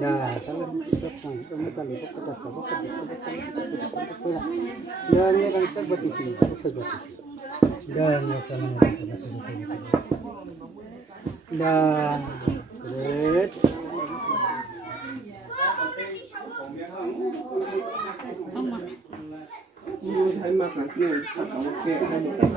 Nah, kalau sekarang kamu kali buka tas kamu dan ini kan saya buat di sini, dan yang sana dan red. Hai makan nih, kamu kayak ada tak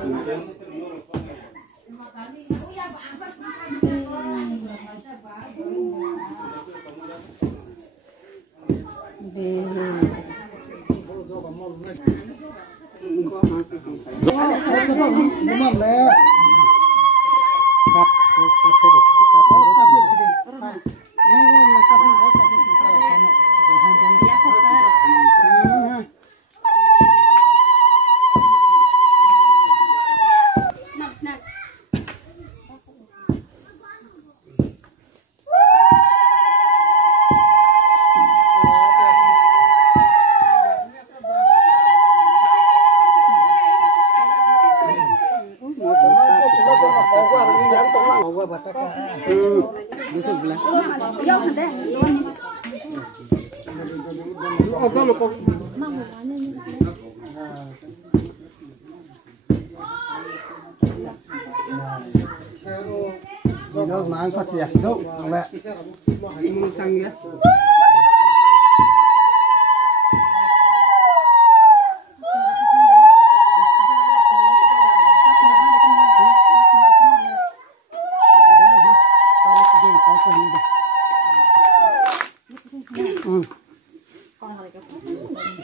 Nó mang phát triển đâu, lẹ. Mua sang nhé.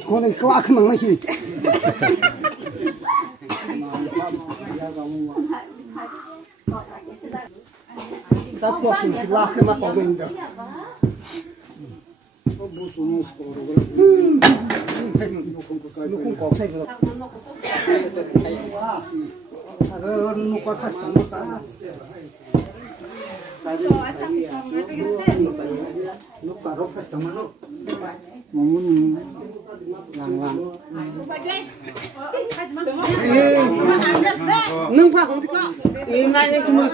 Con này quá không bằng gì. Ta può sentirla che ma paventa. Non con sai nâng phạt không thích đó ngay đây không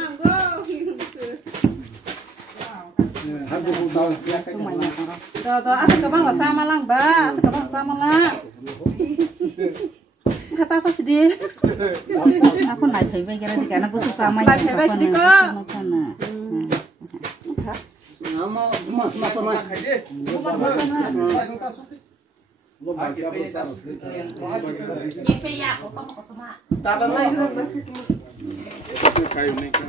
asal kabang sama lang ba? Asal kabang sama lang. Kata saya sedih. Aku naik hebat kira di kana aku sama ya. Naik hebat sedih kok. Nama mas sama. Taban lagi. Kayu ni kan.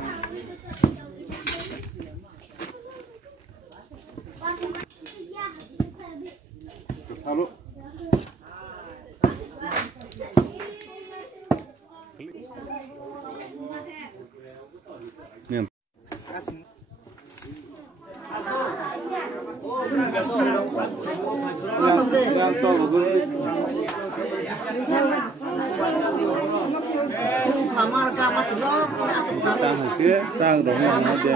Halo. Nih. Kamar kamar sebelum sang dong ada.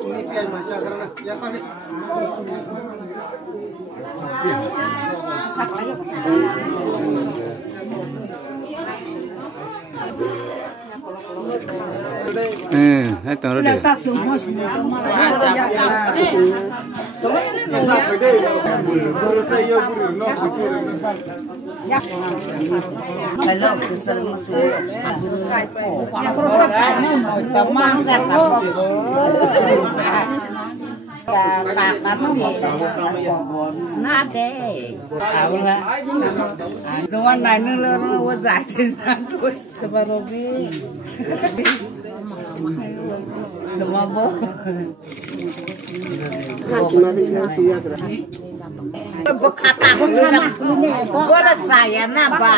Ini pian masa karena ya kan. Itu udah. Nade, tahu lah. Tuan nanya lu giải thì tôi sebarobi. Cuma boh. Berkata buat saya napa?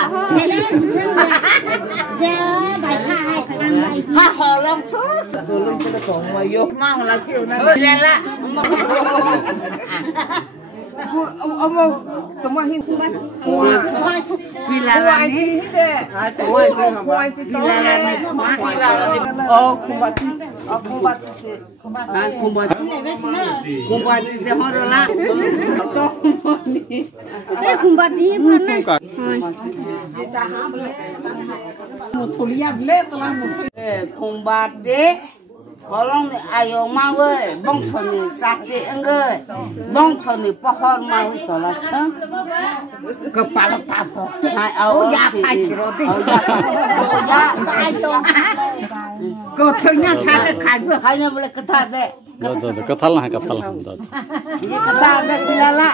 Ha holong sus, holong kita kong yuk mau lah cium nanti. Jelah. Omong temuan hiburan. Pilalani. Pilalani. Oh, kumbati. Oh, kumbati. Kumbati de horola. Kumbati mana? Kumbati. Kalau ayo mau, bang soni sakti enggak, bang soni pohon mau itu lah, kepala tapo, oh ya pasti roti, oh ya, kotornya sakit kayu, hanya boleh ketat deh, ketal lah, ketal lah, ini ketat deh pilala,